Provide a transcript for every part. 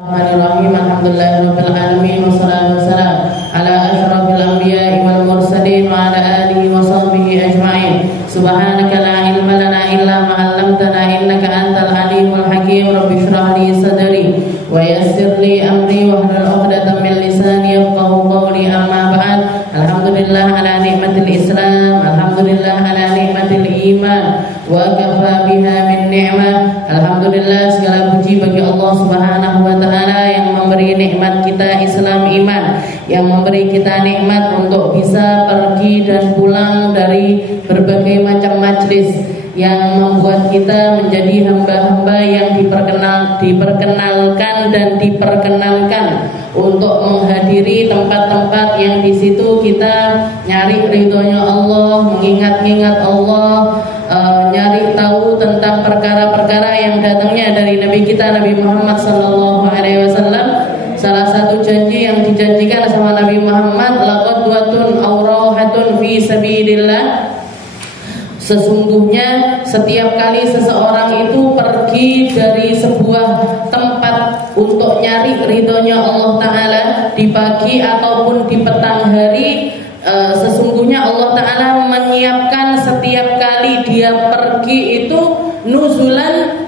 Bismillahirrahmanirrahim. Alhamdulillahirabbil alamin wassalatu wassalamu ala asyrafil anbiya'i wal mursalin wa ala alihi wa sahbihi ajma'in. Subhanaka la ilma lana illa ma 'allamtana innaka antal alimul hakim. Rabbi shrah li sadri wa yassir li amri wahlul 'uqdatam min lisani yafqahu qawli. Amma ba'd. Alhamdulillah ala nikmatil Islam, alhamdulillah ala nikmatil iman, wa kafa biha min ni'mah. Alhamdulillah, segala puji bagi Allah Subhanahu wa taala yang memberi nikmat kita Islam iman, yang memberi kita nikmat untuk bisa pergi dan pulang dari berbagai macam majlis, yang membuat kita menjadi hamba-hamba yang diperkenalkan dan diperkenankan untuk menghadiri tempat-tempat yang di situ kita nyari ridhonya Allah, mengingat-ingat Allah, nyari tahu tentang perkara-perkara yang datangnya dari Nabi kita Nabi Muhammad SAW. Salah satu janji yang dijanjikan sama Nabi Muhammad, laqadwatun awrahatun fi sabilillah. Sesungguhnya setiap kali seseorang itu pergi dari sebuah tempat untuk nyari ridhonya Allah Ta'ala di pagi ataupun di petang hari, sesungguhnya Allah Ta'ala menyiapkan setiap kali dia pergi itu nuzulan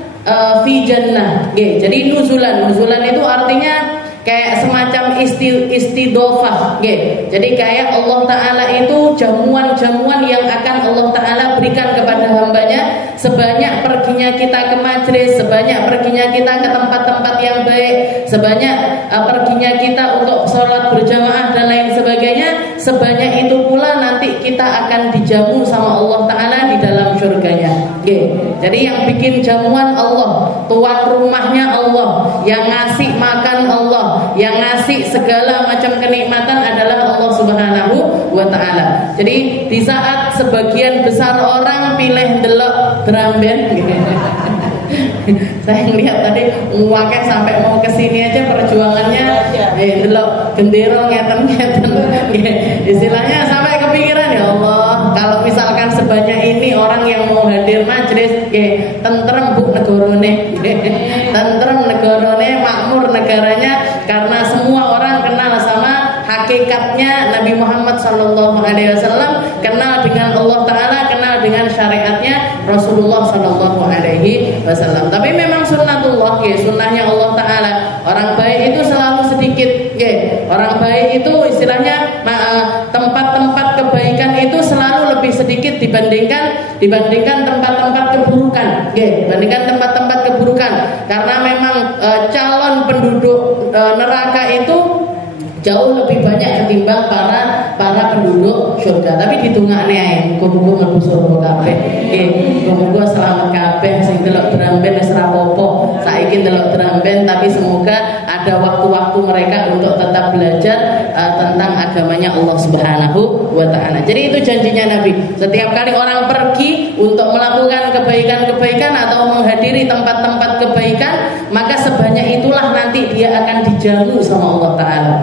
fi jannah. Jadi nuzulan itu artinya kayak semacam istidofah. Jadi kayak Allah Ta'ala itu jamuan-jamuan yang akan Allah Ta'ala berikan kepada hambanya. Sebanyak perginya kita ke majlis, sebanyak perginya kita ke tempat-tempat yang baik, sebanyak perginya kita untuk sholat berjamaah dan lain sebagainya, sebanyak itu pula nanti kita akan dijamu sama Allah Ta'ala di dalam surganya. Jadi yang bikin jamuan Allah, tuan rumahnya Allah, yang ngasih makan Allah, yang ngasih segala macam kenikmatan adalah Allah Subhanahu wa Ta'ala. Jadi di saat sebagian besar orang pilih delok drum band, saya ngelihat tadi uangnya sampai mau kesini aja perjuangannya delok gendera ngeten-ngeten. Istilahnya sampai kepikiran, ya Allah, kalau misalkan sebanyak ini orang yang mau hadir majlis, tentrem bu negarane, tentrem negarane, makmur negaranya, karena semua orang kenal sama hakikatnya Nabi Muhammad SAW, kenal dengan Allah Ta'ala, kenal dengan syariatnya Rasulullah SAW. Tapi memang sunnatullah, sunnahnya Allah Ta'ala, orang baik itu selalu sedikit. Orang baik itu istilahnya tempat-tempat kebaikan itu selalu lebih sedikit dibandingkan tempat-tempat keburukan. Dibandingkan tempat-tempat keburukan, karena memang calon penduduk neraka itu jauh lebih banyak ketimbang para penduduk surga. Tapi ditungakne ae muga-muga mlebu surga kabeh. Muga-muga selamat kabeh sing delok drum band wis ra apa-apa. Saiki delok drum band, tapi semoga ada waktu-waktu mereka untuk tetap belajar tentang agamanya Allah Subhanahu wa Ta'ala. Jadi itu janjinya Nabi. Setiap kali orang pergi untuk melakukan kebaikan-kebaikan atau menghadiri tempat-tempat kebaikan, maka sebanyak itulah nanti dia akan dijamu sama Allah Ta'ala.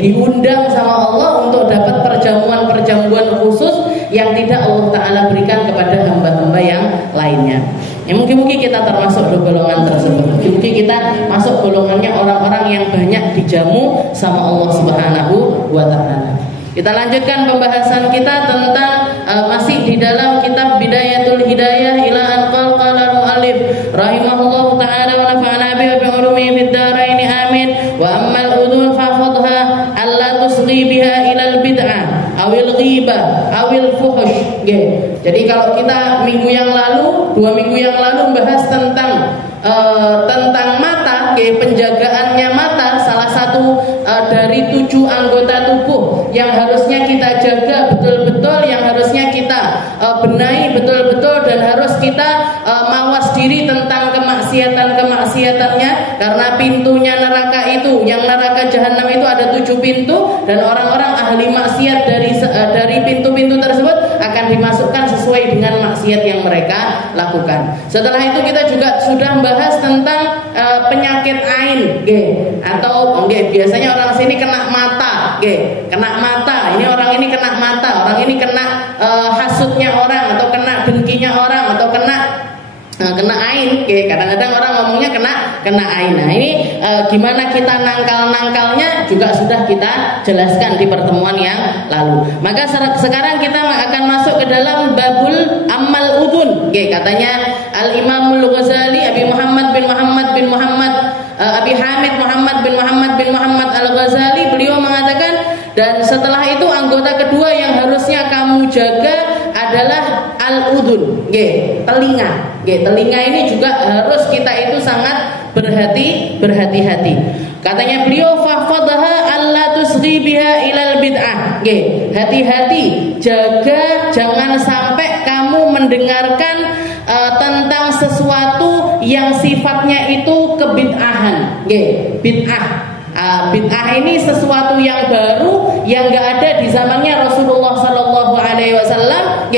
Diundang sama Allah untuk dapat perjamuan-perjamuan khusus yang tidak Allah Ta'ala berikan kepada hamba-hamba yang lainnya. Mungkin kita termasuk golongan tersebut. Mungkin kita masuk golongannya orang-orang yang banyak dijamu sama Allah Subhanahu wa Ta'ala. Kita lanjutkan pembahasan kita tentang masih di dalam kitab Bidayatul Hidayah ila anqal qala al-muallif rahimahullahu ta'ala wa nafa'ana bihi wa bi ulumihi fid dharain amin. Wa ammal udhun fahfadha alla tusghi biha ila al-bid'ah awil ghibah awil fuhush. Jadi kalau kita minggu yang lalu, 2 minggu yang lalu membahas tentang mata, penjagaannya mata, salah satu dari 7 anggota tubuh yang harusnya kita jaga betul-betul, yang harusnya kita benahi betul-betul, dan harus kita mawas diri tentang kemaksiatan-kemaksiatannya, karena pintunya neraka itu, yang neraka jahanam itu ada 7 pintu, dan orang-orang ahli maksiat dari pintu-pintu tersebut akan dimasukkan sesuai dengan maksiat yang mereka lakukan. Setelah itu kita juga sudah membahas tentang penyakit ain, atau biasanya orang sini kena mata, kena mata. Ini orang ini kena mata, orang ini kena hasutnya orang, atau kena dengkinya orang, atau kena ain, Kadang-kadang orang ngomongnya kena ain. Nah, ini gimana kita nangkal-nangkalnya juga sudah kita jelaskan di pertemuan yang lalu. Maka sekarang kita akan masuk ke dalam babul amal udun. Katanya Al-Imamul Ghazali, Abi Muhammad bin Muhammad Abi Hamid Muhammad bin Muhammad Al-Ghazali, beliau mengatakan, dan setelah itu anggota kedua yang harusnya kamu jaga adalah al-udhun, telinga. Telinga ini juga harus kita itu sangat berhati-hati. Katanya beliau, fahfadha alla tusghi biha ilal bid'ah. Hati-hati, jaga jangan sampai kamu mendengarkan tentang sesuatu yang sifatnya itu kebid'ahan. Bid'ah ini sesuatu yang baru yang enggak ada di zamannya Rasulullah sallallahu alaihi wasallam,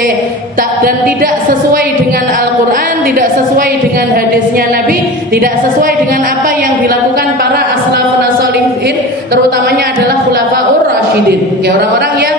dan tidak sesuai dengan Al-Qur'an, tidak sesuai dengan hadisnya Nabi, tidak sesuai dengan apa yang dilakukan para aslafun shalihin, terutamanya adalah khulafaur rasyidin. Orang-orang yang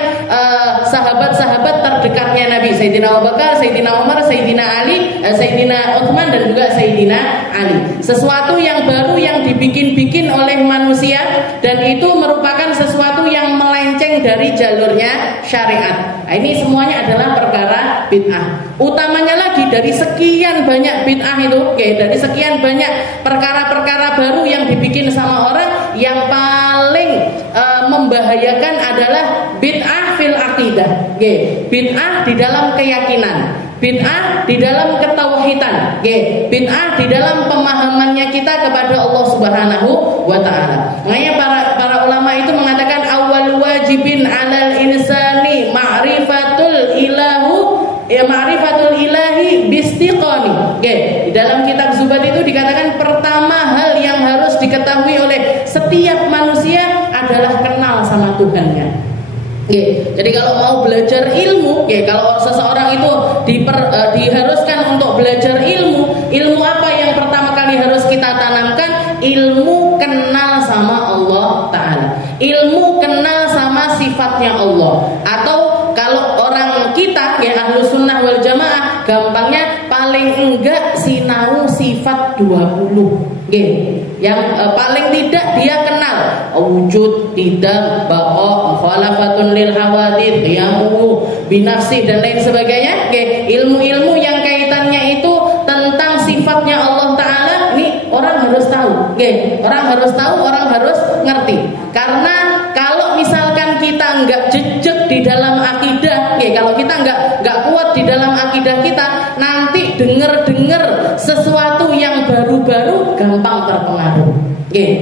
sahabat-sahabat terdekatnya Nabi, Sayyidina Abu Bakar, Sayyidina Umar, Sayyidina Ali, Sayyidina Utsman, dan juga Sayyidina Ali. Sesuatu yang baru yang dibikin-bikin oleh manusia, dan itu merupakan sesuatu yang melenceng dari jalurnya syariat. Nah, ini semuanya adalah perkara bid'ah. Utamanya lagi dari sekian banyak bid'ah itu, dari sekian banyak perkara-perkara baru yang dibikin sama orang, yang paling membahayakan adalah bid'ah fil aqidah. Bid'ah di dalam keyakinan, bid'ah di dalam ketauhidan, bid'ah di dalam pemahamannya kita kepada Allah Subhanahu wa taala. Makanya para ulama itu mengatakan awal wajibin 'alal insani ma'rifatul ilahi bistiqani. Di dalam kitab Zubat itu dikatakan pertama hal yang harus diketahui oleh setiap manusia adalah kenal sama Tuhannya. Jadi kalau mau belajar ilmu, kalau seseorang itu diharuskan untuk belajar ilmu apa yang pertama kali harus kita tanamkan? Ilmu kenal sama Allah Ta'ala, ilmu kenal sama sifatnya Allah. Atau kalau orang kita Ahlus Sunnah wal Jamaah, gampangnya paling enggak sinau sifat 20. Yang paling tidak dia kenal wujud, tidak, baqa, mukhalafatun lil hawadith, qiyamu binafsi, dan lain sebagainya. Ilmu-ilmu yang kaitannya itu tentang sifatnya Allah Ta'ala, ini orang harus tahu. Orang harus tahu, orang harus ngerti. Karena kalau misalkan kita enggak jejak di dalam akidah, kalau kita enggak kuat di dalam akidah kita, nanti dengar sesuatu yang baru-baru gampang terpengaruh.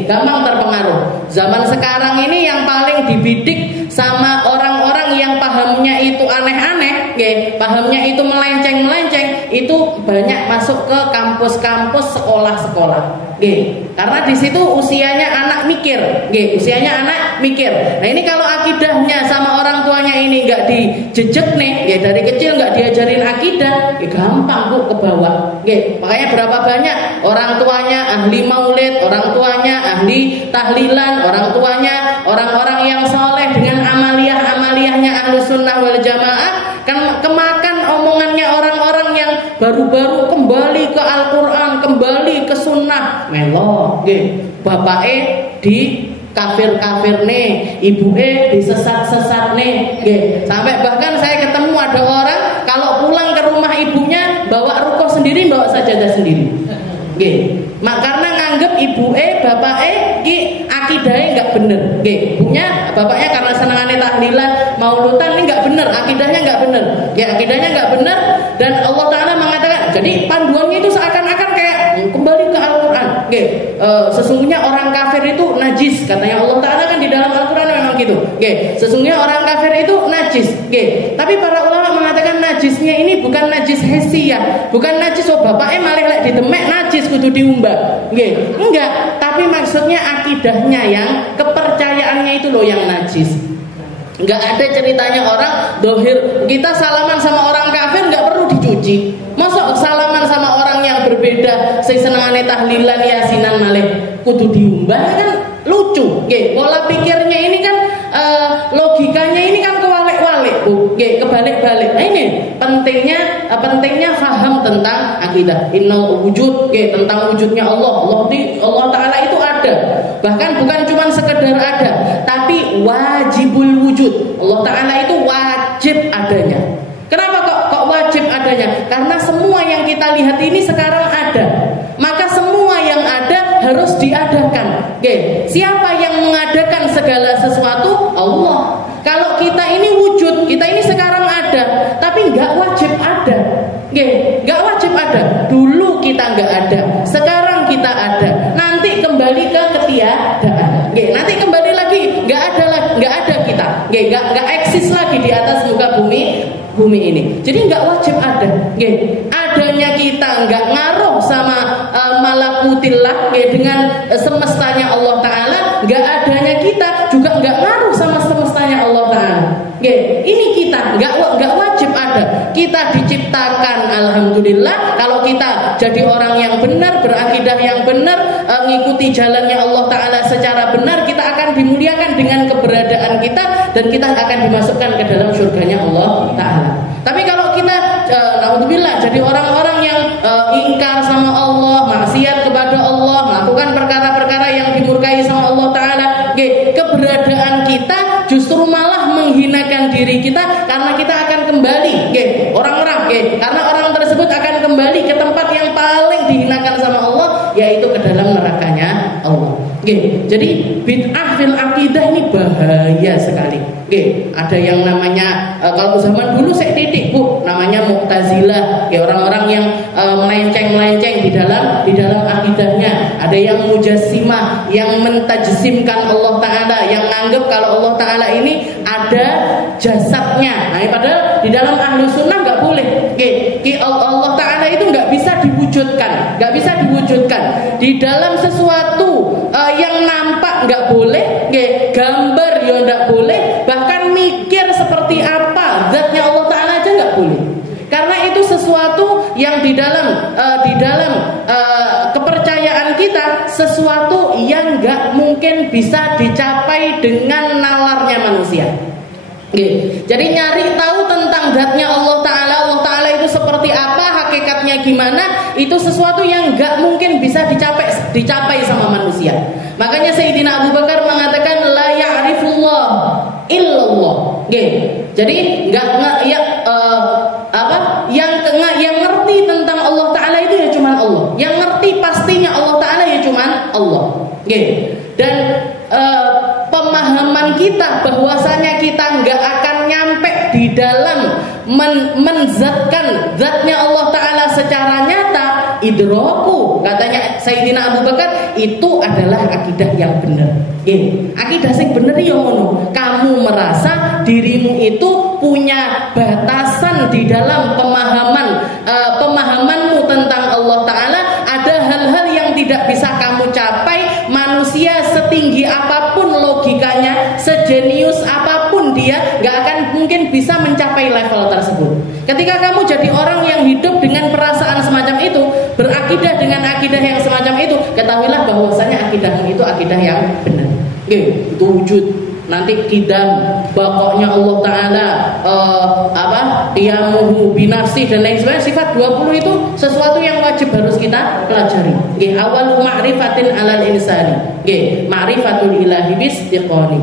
Gampang terpengaruh. Zaman sekarang ini yang paling dibidik sama orang-orang yang pahamnya itu aneh-aneh, pahamnya itu melenceng-melenceng, itu banyak masuk ke kampus-kampus, sekolah-sekolah. Karena di situ usianya anak mikir, Nah, ini kalau akidahnya sama orang tuanya ini nggak dijejek nih, dari kecil nggak diajarin akidah, gampang ke bawah. Makanya berapa banyak orang tuanya ahli maulid, orang tuanya ahli tahlilan, orang tuanya orang-orang yang soleh dengan amaliyahnya Ahlus Sunnah wal Jamaah, kan kemakan omongannya orang-orang yang baru-baru kembali ke Al-Quran, kembali ke Sunnah, melo, bapake di kafir-kafir nih, ibuke disesat-sesat nih, sampai bahkan saya ketemu ada orang kalau pulang ke rumah ibunya bawa rukoh sendiri, bawa sajadah sendiri, karena nganggep ibuke, bapake akidahnya nggak bener, bapaknya karena senangannya tahlilan, maulutan, ini nggak bener, akidahnya nggak bener, akidahnya nggak bener, dan Allah Ta'ala mengatakan, jadi panduannya itu seakan-akan kayak kembali ke Al-Quran. Sesungguhnya orang kafir itu najis, katanya Allah Ta'ala kan di dalam Al-Quran memang gitu. Sesungguhnya orang kafir itu najis. Tapi para ulama mengatakan najisnya ini bukan najis hesiyah, bukan najis bapaknya malah lek ditemek najis kudu diumbah. Enggak, tapi maksudnya akidahnya yang kepercayaannya itu loh yang najis. Enggak ada ceritanya orang dohir kita salaman sama orang kafir nggak perlu dicuci. Masa salaman sama orang yang berbeda, saya senengane tahlilan yasinan malih kudu diumbah, kan lucu. Pola pikirnya ini kan logikanya ini kan kewalik-walik, Bu. kebalik-balik. Nah, ini pentingnya faham tentang akidah. Innal wujud, tentang wujudnya Allah. Allah Ta'ala itu ada. Bahkan bukan cuma sekedar ada, tapi wajibul wujud. Allah Ta'ala itu wajib adanya. Kenapa kok wajib adanya? Karena semua yang kita lihat ini sekarang ada. Maka semua yang ada harus diadakan. Siapa yang mengadakan segala sesuatu? Allah. Kalau kita ini wujud, kita ini sekarang ada, tapi nggak wajib ada. Nggak wajib ada. Dulu kita nggak ada, sekarang kita ada. Nanti kembali ke ketiadaan. Nanti kembali lagi nggak ada kita. Nggak eksis lagi di atas muka bumi ini. Jadi nggak wajib ada. Adanya kita nggak ngaruh sama malakutillah, dengan semestanya Allah Ta'ala. Nggak adanya kita juga nggak ngaruh sama semestanya Allah Ta'ala. Ini kita nggak wajib ada. Kita diciptakan, alhamdulillah. Kalau kita jadi orang yang benar, berakidah yang benar, ngikuti jalannya Allah Ta'ala secara benar, kita akan dimuliakan dengan keberadaan kita, dan kita akan dimasukkan ke dalam surganya Allah Ta'ala. Tapi kalau kita alhamdulillah jadi orang-orang yang ingkar sama Allah, maksiat kepada Allah, melakukan perkara-perkara yang dimurkai sama Allah Ta'ala, keberadaan kita justru malah menghinakan diri kita, karena kita akan kembali, karena orang tersebut akan kembali ke tempat yang paling dihinakan sama Allah, yaitu ke dalam nerakanya Allah. Jadi bid'ah fil akidah ini bahaya sekali. Ada yang namanya kalau zaman dulu saya titik Bu, namanya Mu'tazilah, orang-orang yang melenceng di dalam akidahnya. Ada yang Mujassimah, yang mentajsimkan Allah Ta'ala, yang menganggap kalau Allah Ta'ala ini ada jasadnya. Nah, padahal di dalam ahlu sunnah nggak boleh. Allah Ta'ala itu nggak bisa diwujudkan, di dalam sesuatu yang nampak nggak boleh, gambar ya nggak boleh, bahkan mikir seperti apa zatnya Allah Ta'ala aja nggak boleh. Karena itu sesuatu yang di dalam kepercayaan kita, sesuatu yang nggak mungkin bisa dicapai dengan nalarnya manusia. Jadi nyari tahu tentang zatnya Allah Ta'ala itu seperti apa, hakikatnya gimana, itu sesuatu yang nggak mungkin bisa dicapai sama manusia. Makanya Sayyidina Abu Bakar mengatakan la ya'rifullah illallah. Jadi yang ngerti tentang Allah Ta'ala itu ya cuman Allah. Yang ngerti pastinya Allah Ta'ala ya cuman Allah. Dan pemahaman kita bahwasanya kita nggak akan nyampe di dalam menzatkan zatnya Allah Ta'ala secara nyata, idroku, katanya Sayyidina Abu Bakar, itu adalah akidah yang benar. Akidah sing bener ya ngono. Kamu merasa dirimu itu punya batasan di dalam pemahamanmu tentang Allah Ta'ala. Ada hal-hal yang tidak bisa kamu capai. Manusia setinggi apapun logikanya, sejenius apapun dia, gak akan mungkin bisa mencapai level tersebut. Ketika kamu jadi orang yang hidup dengan perasaan semacam itu, berakidah dengan akidah yang semacam itu, ketahuilah bahwasanya akidahmu itu akidah yang benar. Itu wujud. Nanti kidam, bakoknya Allah Ta'ala, qiyamuhu binafsih dan lain sebagainya. Sifat 20 itu sesuatu yang wajib harus kita pelajari. Awalu ma'rifatin alal insani, ma'rifatul ilahi bistiqoni.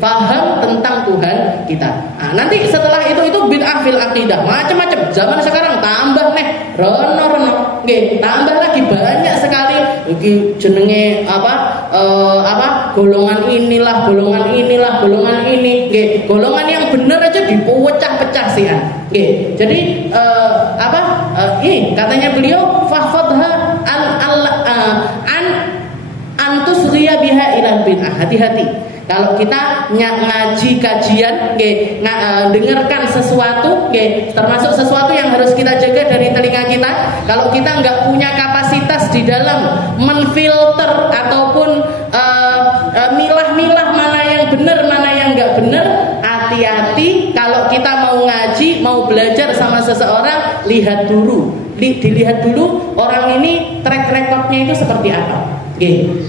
Paham tentang Tuhan kita. Nah, nanti setelah itu bid'ah fil aqidah, macam-macam. Zaman sekarang tambah rono, tambah lagi banyak sekali. Jenenge golongan inilah, golongan ini, golongan yang benar aja dipecah-pecah sih. Jadi katanya beliau fahfadha antusriya biha ilal bid'ah. Hati-hati kalau kita ngaji kajian, dengarkan sesuatu, termasuk sesuatu yang harus kita jaga dari telinga kita. Kalau kita nggak punya kapasitas di dalam menfilter ataupun milah-milah mana yang benar, mana yang nggak benar, hati-hati. Kalau kita mau ngaji, mau belajar sama seseorang, dilihat dulu orang ini track recordnya itu seperti apa.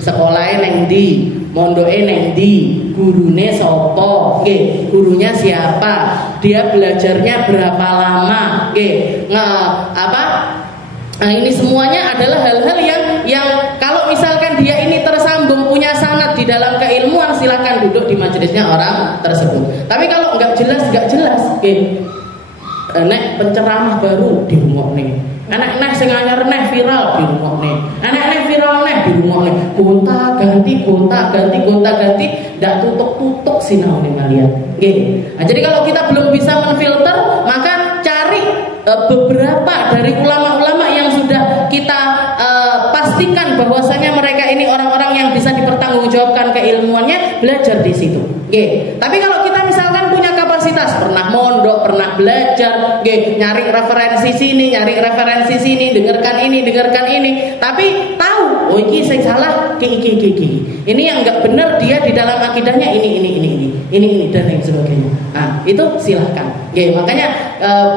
Sekolahnya neng di, mondoke neng ndi, gurune sapa, nggih, gurunya siapa, dia belajarnya berapa lama, nggih. Nah, ini semuanya adalah hal-hal yang kalau misalkan dia ini tersambung punya sanad di dalam keilmuan, silakan duduk di majelisnya orang tersebut. Tapi kalau nggak jelas, nggih. Nek penceramah baru di rumah nih, anak sing anyar neh viral di rumah nih, anak viral neh di rumah nih, gonta ganti, ndak tutup sinau nih kalian. Nah, jadi kalau kita belum bisa menfilter, maka cari beberapa dari ulama-ulama yang sudah kita pastikan bahwasanya mereka ini orang-orang yang bisa dipertanggungjawabkan keilmuannya, belajar di situ. Tapi kalau kita misalkan punya kapasitas, pernah mondok, pernah belajar, nyari referensi sini, dengarkan ini, tapi tahu, oh ini saya salah, ini yang nggak benar dia di dalam akidahnya ini dan lain sebagainya. Nah, itu silahkan. Makanya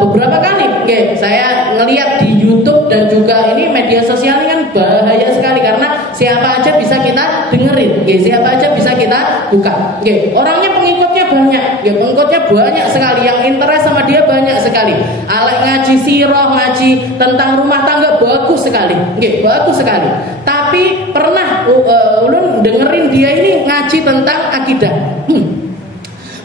beberapa kali saya ngelihat di YouTube dan juga ini media sosial ini kan bahaya sekali, karena siapa aja bisa kita dengerin, siapa aja bisa kita buka. Orangnya pengikutnya banyak sekali, yang interest sama dia banyak sekali. Alek ngaji sirah, ngaji tentang rumah tangga bagus sekali. Tapi pernah ulun dengerin dia ini ngaji tentang akidah.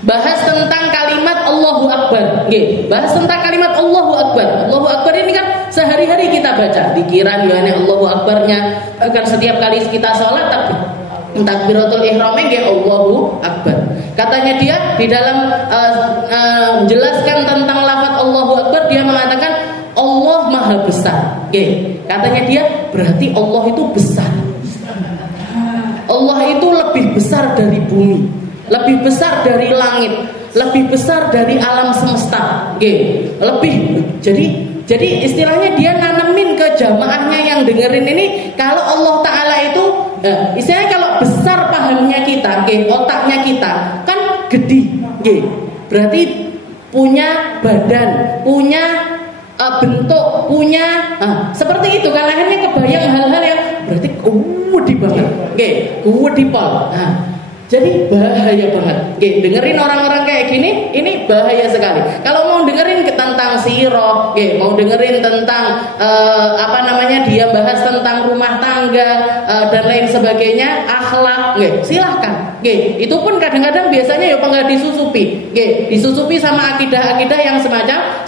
Bahas tentang kalimat Allahu Akbar. Bahas tentang kalimat Allahu Akbar. Allahu Akbar ini kan sehari-hari kita baca. Pikiran ya Allahu Akbarnya, akan setiap kali kita sholat takbiratul ihramnya Allahu Akbar. Katanya dia di dalam menjelaskan tentang lafaz Allahu Akbar, dia mengatakan Allah Maha Besar. Katanya dia berarti Allah itu besar. Allah itu lebih besar dari bumi, lebih besar dari langit, lebih besar dari alam semesta. Jadi istilahnya dia nanemin ke jamaahnya yang dengerin ini, kalau Allah Ta'ala itu istilahnya kalau besar pahamnya kita, otaknya kita kan gede, berarti punya badan, punya bentuk, punya seperti itu kan, akhirnya kebayang hal-hal yang berarti gede banget, gede pol. Jadi bahaya banget. Dengerin orang-orang kayak gini, ini bahaya sekali. Kalau mau dengerin tentang sirah, mau dengerin tentang dia bahas tentang rumah tangga dan lain sebagainya, akhlak, silahkan. Itu pun kadang-kadang biasanya nggak disusupi, disusupi sama akidah-akidah yang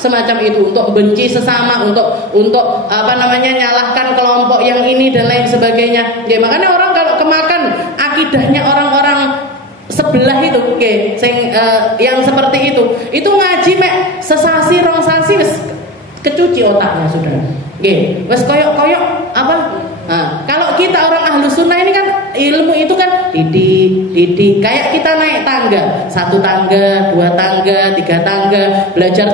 semacam itu, untuk benci sesama, untuk nyalahkan kelompok yang ini dan lain sebagainya. Makanya orang kalau kemakan akidahnya orang-orang sebelah itu, yang seperti itu ngaji sesasi rong sasi wis kecuci otaknya sudah. Wis koyok kalau kita orang ahlu sunnah ini kan ilmu itu kan didik kayak kita naik tangga, 1 tangga, 2 tangga, 3 tangga, belajar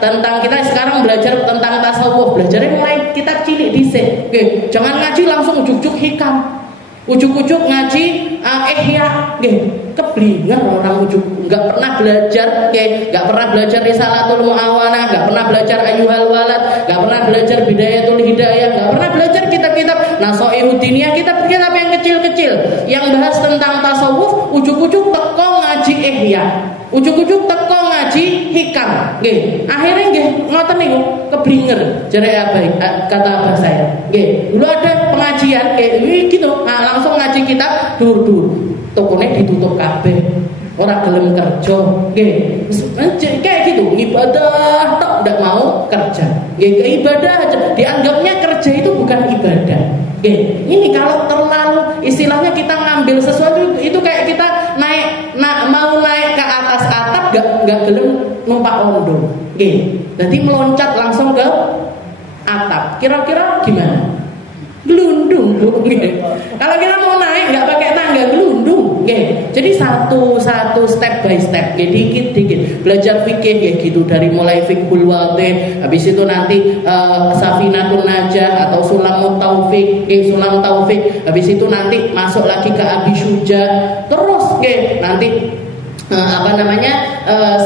tentang kita sekarang belajar tentang tasawuf, belajarnya mulai kita cilik dhisik. Jangan ngaji langsung ujuk-ujuk hikam, ujuk-ujuk ngaji ihya, keblinger orang ujuk, nggak pernah belajar, nggak pernah belajar Risalatul Muawanah, nggak pernah belajar Ayyuhal Walad, nggak pernah belajar Bidayatul Hidayah, nggak pernah belajar kitab-kitab Nasaihuddiniyah, kitab-kitab yang kecil-kecil yang bahas tentang tasawuf, ujuk-ujuk teko ngaji ihya, ujuk-ujuk teko ngaji hikam, akhirnya ngoten niku keblinger, jare kata abah saya, dulu ada pengajian gitu, langsung ngaji kitab dur-dur, tokonya ditutup kabeh, orang gelem kerja, kayak gitu, ibadah tak udah mau kerja, ibadah aja, dianggapnya kerja itu bukan ibadah. Ini kalau terlalu istilahnya kita ngambil sesuatu itu kayak kita mau naik ke atas atap, nggak gelem numpak ondo, jadi meloncat langsung ke atap, kira-kira gimana? Gelundung, kalau kita mau naik nggak pakai tangga, gelundung, jadi satu step by step, dikit belajar fikih, gitu, dari mulai fiqhul wadih, habis itu nanti Safinatul Najah atau Sulam Taufik, habis itu nanti masuk lagi ke Abi Syuja, terus nanti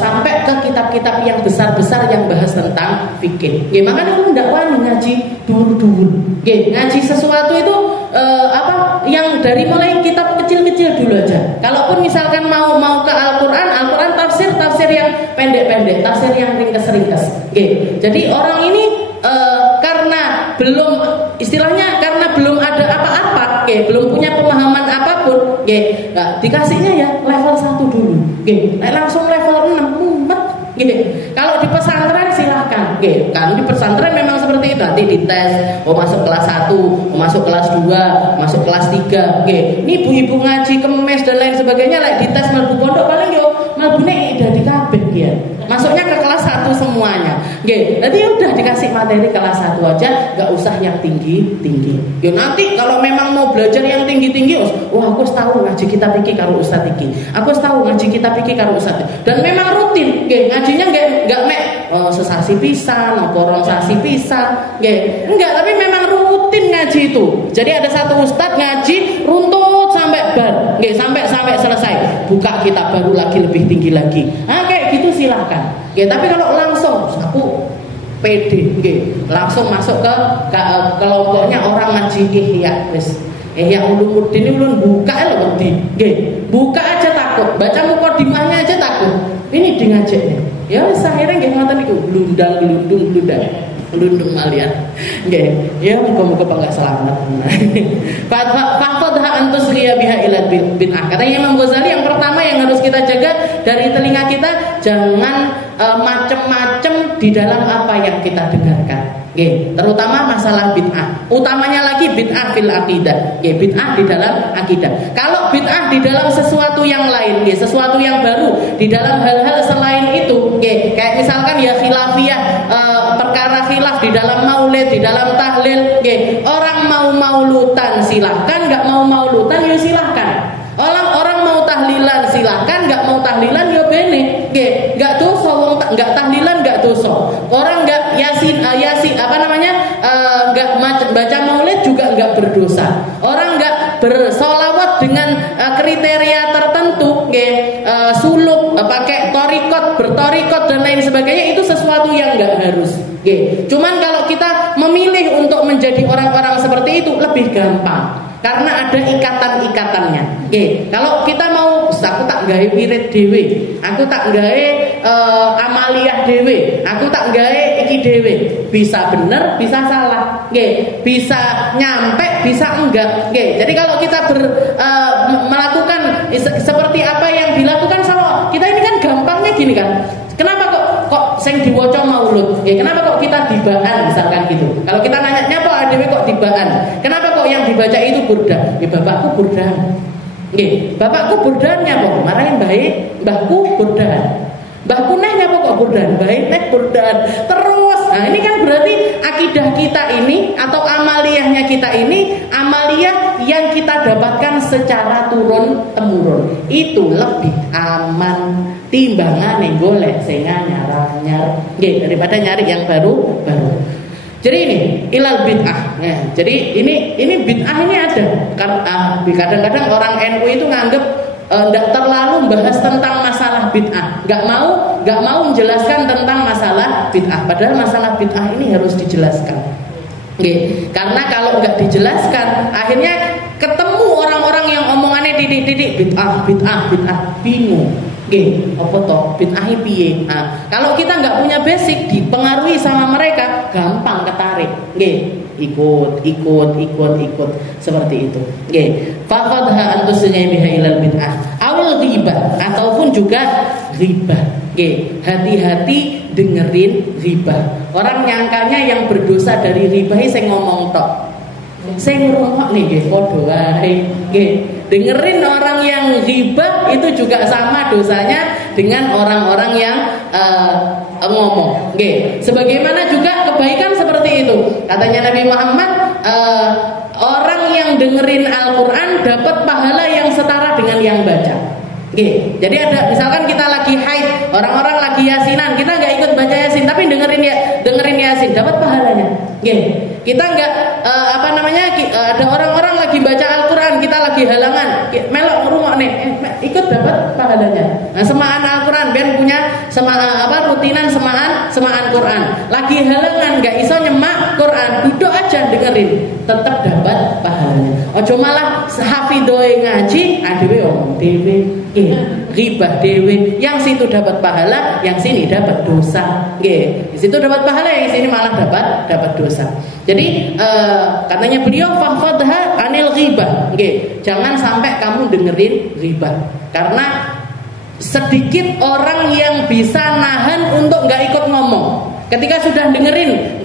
sampai ke kitab-kitab yang besar-besar yang bahas tentang fikih. Makanya aku ndak wani ngaji dulu. Ngaji sesuatu itu yang dari mulai kitab kecil-kecil kecil dulu aja. Kalaupun misalkan mau ke Al-Qur'an tafsir yang pendek-pendek, tafsir yang ringkes-ringkes. Oke. Jadi orang ini karena belum ada apa-apa, belum punya pemahaman apapun, nah, dikasihnya ya level 1 dulu. Langsung level 6 mumet. Kalau di pesantren silahkan, kan di pesantren memang seperti itu, nanti dites, masuk kelas 1, masuk kelas 2, masuk kelas 3. Ini ibu-ibu ngaji kemes dan lain sebagainya, dites mlebu pondok paling yo mlebune dadi kabeh ya. Masuknya ke kelas 1 semuanya. Jadi udah dikasih materi kelas 1 aja, nggak usah yang tinggi-tinggi. Nanti kalau memang mau belajar yang tinggi-tinggi, wah aku tahu ngaji kita pikir karo ustaz iki. Aku tahu ngaji kita pikir karo ustaz. Dan memang rutin, ngajinya nggak sesasi pisan, korong sasi pisan, enggak, tapi memang rutin ngaji itu. Jadi ada satu ustaz ngaji runtut sampai bar, sampai selesai. Buka kitab baru lagi lebih tinggi lagi. Kayak gitu silahkan. Tapi kalau langsung aku pede, langsung masuk ke kelompoknya orang ngaji Ihya, Ihya Ulumuddin ulun buka lho buka aja takut, baca mukadimahnya aja takut. Ini di ngajaknya. Ya wis akhirnya nggih ngoten niku glundung malian. Ya muga-muga enggak selamat. Faqadha antusriya biha ila bid'ah. Kata Imam Ghazali, yang pertama yang harus kita jaga dari telinga kita, jangan macem-macem di dalam apa yang kita dengarkan. Terutama masalah bid'ah. Utamanya lagi bid'ah fil aqidah. Bid'ah di dalam akidah. Kalau bid'ah di dalam sesuatu yang lain, sesuatu yang baru di dalam hal-hal selain itu, kayak misalkan ya khilafiyah, perkara khilaf di dalam maulid, di dalam tahlil, orang mau maulutan silahkan, nggak mau maulutan ya silahkan. Orang mau tahlilan silahkan, nggak mau tahlilan ya bene, nggak dosa, nggak tahlilan nggak dosa. Orang nggak nggak baca maulid juga nggak berdosa. Orang nggak bersolawat dengan kriteria tertentu, suluk, pakai bertorikot dan lain sebagainya, itu sesuatu yang nggak harus. Cuman kalau kita memilih untuk menjadi orang-orang seperti itu lebih gampang. Karena ada ikatan-ikatannya. Kalau kita mau, aku tak gawe wirid dhewe, aku tak gawe amaliyah dhewe, aku tak gawe iki dhewe, bisa bener, bisa salah, bisa nyampe, bisa enggak. Jadi kalau kita melakukan seperti apa yang dilakukan sama kita ini kan gampangnya gini kan. Kenapa kok sing diwaca maulud? Kenapa kok kita dibaan misalkan gitu? Kalau kita nanya nyapa adewe kok dibaan? Kenapa kok yang dibaca itu burdah? Bapakku burdahan. Bapakku burdahan nyapa? Marahin baik, mbahku burdahan. Mbahku neh nyapa kok burdahan? Baik neh burdahan. Terus, nah ini kan berarti akidah kita ini atau amaliyahnya kita ini amaliyah yang kita dapatkan secara turun temurun. Itu lebih aman timbangan golek sehingga nyar daripada nyari yang baru. Jadi ini ilal bid'ah. Jadi ini bid'ah ini ada. Kadang-kadang orang NU itu nganggep tidak terlalu bahas tentang masalah bid'ah, nggak mau menjelaskan tentang masalah bid'ah. Padahal masalah bid'ah ini harus dijelaskan. Karena kalau nggak dijelaskan, akhirnya ketemu orang-orang yang omongannya titik-titik bid'ah, bingung. Apa toh bid'ah piye? Kalau kita nggak punya basic, dipengaruhi sama mereka, gampang ketarik. Ikut seperti itu. Faqadha antusnya biha ilal bid'ah awal ghibah, ataupun juga ghibah. Hati-hati dengerin ghibah. Orang nyangkanya yang berdosa dari ghibah sing ngomong tok, sing ngrungok nih padha wae. Dengerin orang yang ghibah itu juga sama dosanya dengan orang-orang yang ngomong. Sebagaimana juga kebaikan seperti itu. Katanya Nabi Muhammad, orang yang dengerin Al-Quran dapat pahala yang setara dengan yang baca. Jadi ada, misalkan kita lagi haid, orang-orang lagi yasinan, kita nggak ikut baca yasin, tapi dengerin yasin, dapat pahalanya. Kita nggak ada orang-orang lagi baca Al-Quran, kita lagi lagi halangan, melok ngrungokne, ikut dapat pahalanya. Nah, semaan Al-Qur'an ben punya rutinan semaan Quran. Lagi halangan enggak iso nyemak Quran, duduk aja dengerin, tetap dapat pahalanya. Ojo malah hafidhoe ngaji, adewe omong dhewe, ghibah dhewe. Yang situ dapat pahala, yang sini dapat dosa. Nggih, di situ dapat pahala, yang sini malah dapat dosa. Jadi katanya beliau fahfadha anil ghibah. Nggih, jangan sampai kamu dengerin ghibah. Karena sedikit orang yang bisa nahan untuk nggak ikut ngomong. Ketika sudah dengerin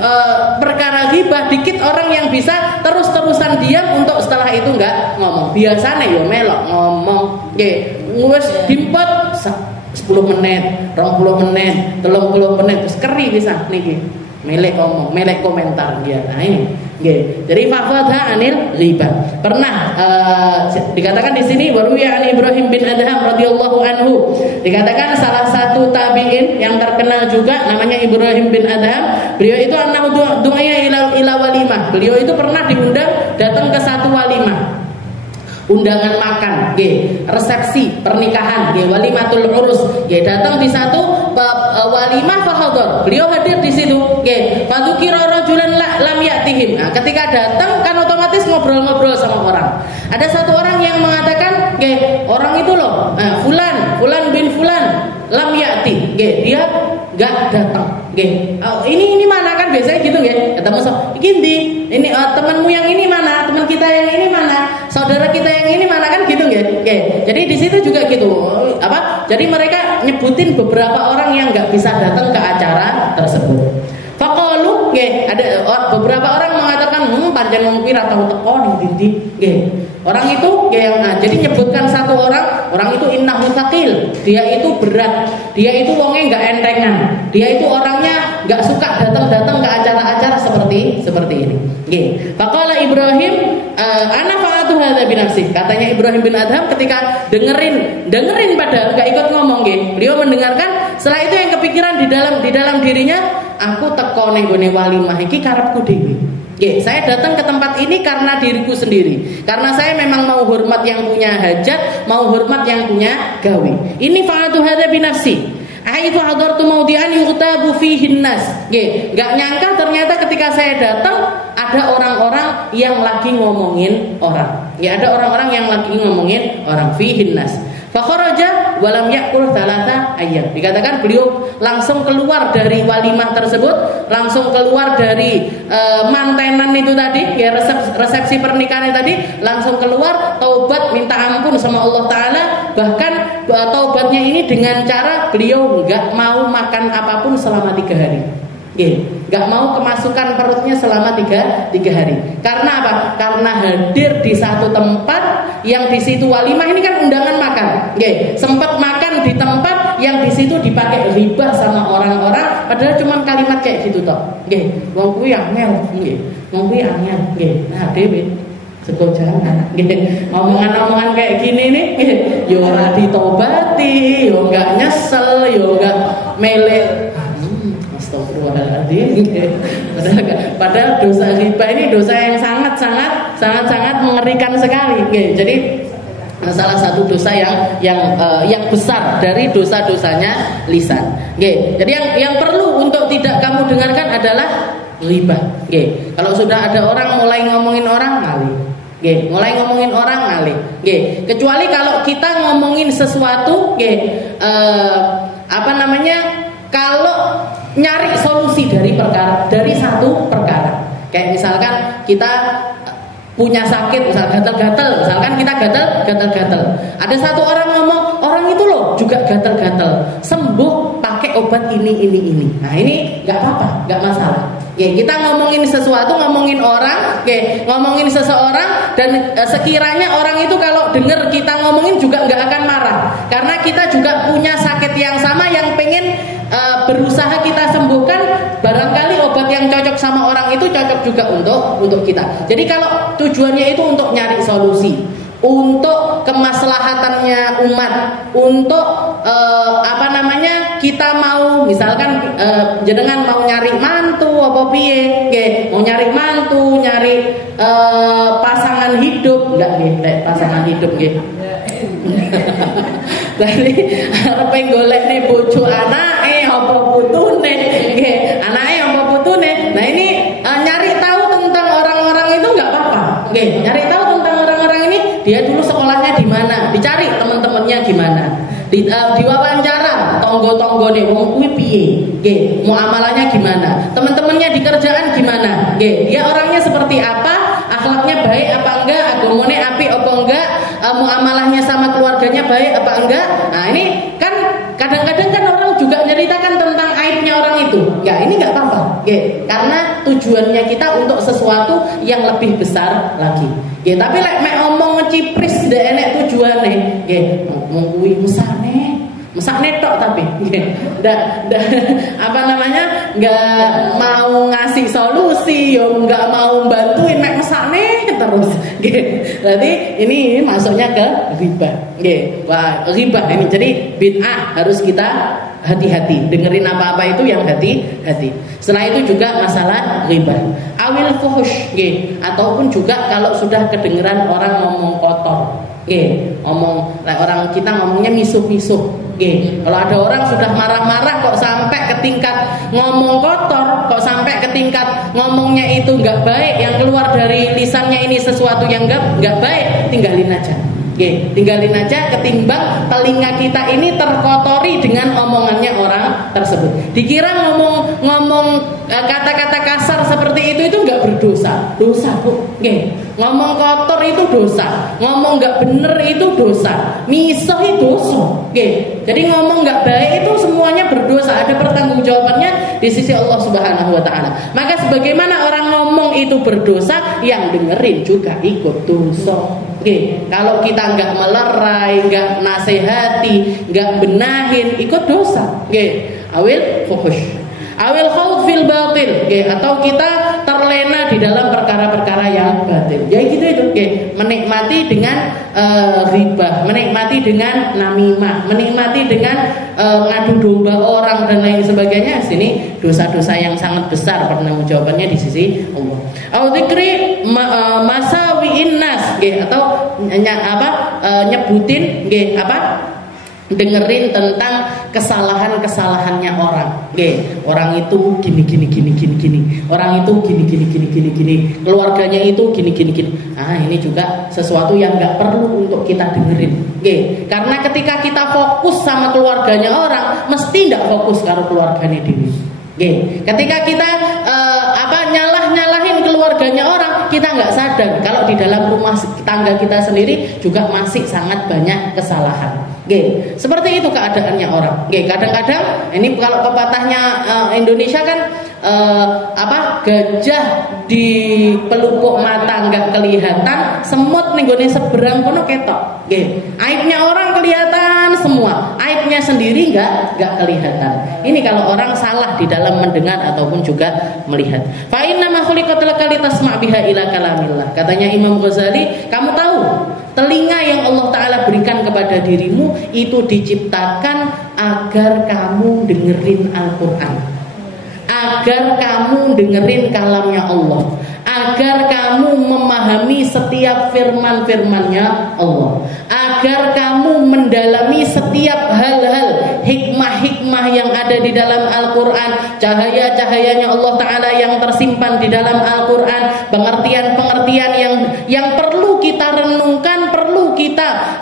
perkara ghibah, dikit orang yang bisa terus-terusan diam untuk setelah itu nggak ngomong. Biasanya ya melok ngomong, wes dimpet 10 menit, 20 menit, 30 menit, terus keri bisa niki. Melek ngomong, melek komentar dia. Nah ini, jadi fafadha anil ghibah. Pernah dikatakan di sini baru ya Ibrahim bin Adham radhiyallahu anhu. Dikatakan salah satu tabi'in yang terkenal juga namanya Ibrahim bin Adham. Beliau itu annahu du'aya ila walimah. Beliau itu pernah diundang datang ke satu walimah. Undangan makan, resepsi pernikahan, walimatul urus, datang di satu walimah fahadhar. Beliau hadir di situ, fadzukira rajulan lam ya'tihim. Nah, ketika datang kan otomatis ngobrol-ngobrol sama orang. Ada satu orang yang mengatakan, orang itu loh, fulan bin fulan lam ya'ti, dia enggak datang. Ini mana kan biasanya gitu ketemu ini temanmu yang ini mana, teman kita yang ini mana, saudara kita yang ini mana kan gitu jadi di situ juga gitu jadi mereka nyebutin beberapa orang yang nggak bisa datang ke acara tersebut. Faqalu ada beberapa orang mengatakan panjang wong pira tau teko ning ndi orang itu jadi nyebutkan satu orang itu innahu thaqil, dia itu berat, dia itu wonge enggak entengan, dia itu orangnya enggak suka datang-datang ke acara-acara seperti ini. Faqala Ibrahim ana fa'atu hadza bi nafsi. Katanya Ibrahim bin Adham ketika dengerin padahal enggak ikut ngomong beliau mendengarkan, setelah itu yang kepikiran di dalam dirinya, aku teko ning gone walimah iki karepku dhewe. Saya datang ke tempat ini karena diriku sendiri. Karena saya memang mau hormat yang punya hajat, mau hormat yang punya gawe. Ini fa'atu hadza bi nafsi. Aitu hadartu maudi'an yughtabu fihi nas. Enggak nyangka ternyata ketika saya datang ada orang-orang yang lagi ngomongin orang. Ada orang-orang yang lagi ngomongin orang fihi nas. Fa kharaja wa lam ya'kul thalatha ayyam. Dikatakan beliau langsung keluar dari walimah tersebut, langsung keluar dari mantenan itu tadi, resepsi pernikahan tadi, langsung keluar taubat minta ampun sama Allah Taala. Bahkan taubatnya ini dengan cara beliau enggak mau makan apapun selama 3 hari. Enggak mau kemasukan perutnya selama 3 hari. Karena apa? Karena hadir di satu tempat yang di situ walimah ini kan undangan makan. Sempat makan di tempat yang di situ dipakai ghibah sama orang-orang, padahal cuma kalimat kayak gitu toh. Wong kuwi angel, wong kuwi angel. Nah, dhewe sego jangan. Ngomongan-ngomongan kayak gini nih, yo ora ditobati, yo enggak nyesel, yo enggak melek. Astagfirullahaladzim. Padahal dosa ghibah ini dosa yang sangat mengerikan sekali. Jadi salah satu dosa yang besar dari dosa-dosanya lisan. Jadi yang perlu untuk tidak kamu dengarkan adalah ghibah. Kalau sudah ada orang mulai ngomongin orang, ngalih. Mulai ngomongin orang, ngalih. Kecuali kalau kita ngomongin sesuatu, kalau nyari solusi dari satu perkara. Kayak misalkan kita punya sakit, misalkan gatal-gatal, misalkan kita gatal-gatal. Ada satu orang ngomong, orang itu loh juga gatal-gatal, sembuh pakai obat ini. Nah ini nggak apa-apa, nggak masalah. Kita ngomongin sesuatu, ngomongin orang, ngomongin seseorang, dan sekiranya orang itu kalau dengar kita ngomongin juga nggak akan marah, karena kita juga punya sakit yang sama yang pengen berusaha kita sembuhkan. Barangkali obat yang cocok sama orang itu cocok juga untuk kita. Jadi kalau tujuannya itu untuk nyari solusi, untuk kemaslahatannya umat, untuk kita mau misalkan jenengan mau nyari mantu apa piye nggih, mau nyari mantu, nyari pasangan hidup enggak nggih, pasangan hidup nggih. Jadi arepe golekne bojo anake apa putune nggih, anake apa putune. Nah ini nyari tahu tentang orang-orang itu enggak apa-apa nggih, nyari tahu tentang orang-orang ini, dia dulu sekolahnya di mana, dicari teman-temannya gimana, diwawancara tonggo-tonggone wong kuwi piye nggih, muamalahnya gimana, teman-temannya di kerjaan gimana nggih, dia orangnya seperti apa, akhlaknya baik apa enggak, agamane apik apa enggak, muamalahnya sama keluarganya baik apa enggak. Nah ini kan kadang-kadang kan orang juga nyeritakan tentang aibnya orang itu. Ya ini enggak apa-apa nggih, karena tujuannya kita untuk sesuatu yang lebih besar lagi nggih. Tapi lek mek omong ngecipris ndak enek tujuane nggih, mung kuwi mesakne tok tapi nggak mau ngasih solusi, yo nggak mau bantuin, mek mesakne terus nggih. Berarti ini masuknya ke riba nggih. Wah, riba ini jadi bid'ah, harus kita hati-hati dengerin apa-apa itu yang hati-hati. Setelah itu juga masalah riba, awil fuhush nggih, ataupun juga kalau sudah kedengeran orang ngomong kotor nggih, ngomong orang kita ngomongnya misuh-misuh. Kalau ada orang sudah marah-marah kok sampai ke tingkat ngomong kotor, kok sampai ke tingkat ngomongnya itu nggak baik, yang keluar dari lisannya ini sesuatu yang nggak baik, tinggalin aja. Tinggalin aja ketimbang telinga kita ini terkotori dengan omongannya orang tersebut. Dikira ngomong kata-kata kasar seperti itu nggak berdosa, dosa bu. Ngomong kotor itu dosa, ngomong nggak bener itu dosa, misah itu dosa. Jadi ngomong nggak baik itu semuanya berdosa, ada pertanggungjawabannya di sisi Allah Subhanahu Wa Taala. Maka sebagaimana orang ngomong itu berdosa, yang dengerin juga ikut dosa. Kalau kita nggak melerai, nggak nasihati, nggak benahin, ikut dosa. Awil fuhush, awil khawd fil batil, atau kita terlena di dalam perkara-perkara yang batil. Ya gitu itu, menikmati dengan riba, menikmati dengan namimah, menikmati dengan ngadu domba orang dan lain sebagainya. Sini dosa-dosa yang sangat besar, pertanggungjawabannya di sisi Allah. Au dzikri masawi'in nas, atau nyebutin dengerin tentang kesalahan-kesalahannya orang. Orang itu gini, orang itu gini, keluarganya itu gini. Ini juga sesuatu yang nggak perlu untuk kita dengerin. Karena ketika kita fokus sama keluarganya orang, mesti nggak fokus karo keluarganya dewi. Ketika kita nyalahin keluarganya orang, kita nggak sadar kalau di dalam rumah tangga kita sendiri juga masih sangat banyak kesalahan. Seperti itu keadaannya orang. Kadang-kadang ini kalau pepatahnya Indonesia kan gajah di pelupuk mata nggak kelihatan, semut nih gue seberang kono ketok. Aibnya orang kelihatan semua, aibnya sendiri nggak kelihatan. Ini kalau orang salah di dalam mendengar ataupun juga melihat. Fa inna ma khuliqat laka litasma' biha ila kalamillah. Katanya Imam Ghazali, kamu tahu telinga yang Allah Ta'ala berikan kepada dirimu itu diciptakan agar kamu dengerin Al-Quran, agar kamu dengerin kalamnya Allah, agar kamu memahami setiap firman-firmannya Allah, agar kamu mendalami setiap hal-hal hikmah-hikmah yang ada di dalam Al-Quran, cahaya-cahayanya Allah Ta'ala yang tersimpan di dalam Al-Quran, pengertian-pengertian yang perlu kita renungkan, perlu kita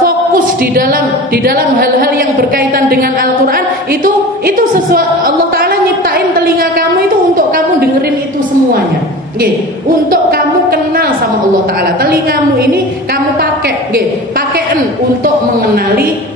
fokus di dalam hal-hal yang berkaitan dengan Al-Quran. Itu sesuatu Allah Ta'ala nyiptain telinga kamu itu untuk kamu dengerin itu semuanya. Untuk kamu kenal sama Allah Ta'ala. Telingamu ini kamu pakai, pakaian untuk mengenali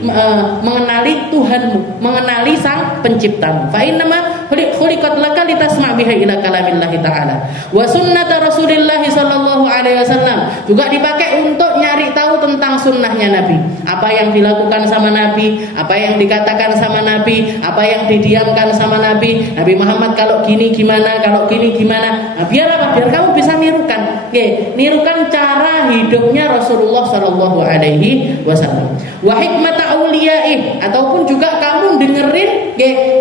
Tuhanmu, mengenali Sang Penciptamu. Fa innama khuliqat laka litasma' biha ila kalamillahi ta'ala. Wa sunnata Rasulillah sallallahu alaihi wasallam juga dipakai untuk nyari tahu tentang sunnahnya Nabi. Apa yang dilakukan sama Nabi, apa yang dikatakan sama Nabi, apa yang didiamkan sama Nabi. Nabi Muhammad kalau gini gimana, kalau gini gimana. Nah, biar apa? Biar kamu bisa nirukan. nirukan cara hidupnya Rasulullah Shallallahu Alaihi Wasallam. Wa hikmata auliyaih, ataupun juga kamu dengerin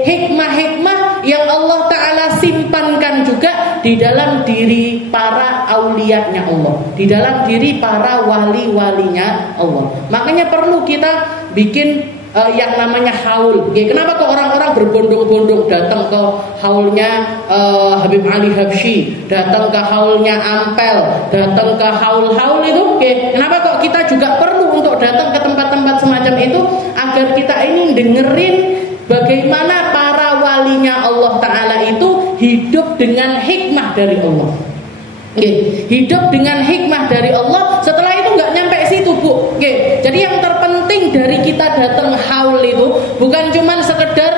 hikmah-hikmah yang Allah Ta'ala simpankan juga di dalam diri para aulianya Allah, di dalam diri para wali-walinya Allah. Makanya perlu kita bikin yang namanya haul. Kenapa kok orang-orang berbondong-bondong datang ke haulnya Habib Ali Habsyi, datang ke haulnya Ampel, datang ke haul-haul itu? Kenapa kok kita juga perlu untuk datang ke tempat-tempat semacam itu, agar kita ini dengerin bagaimana para walinya Allah Ta'ala itu hidup dengan hikmah dari Allah. Hidup dengan hikmah dari Allah. Setelah itu nggak nyampe situ, Bu. Jadi yang terpenting dari kita datang haul itu bukan cuman sekedar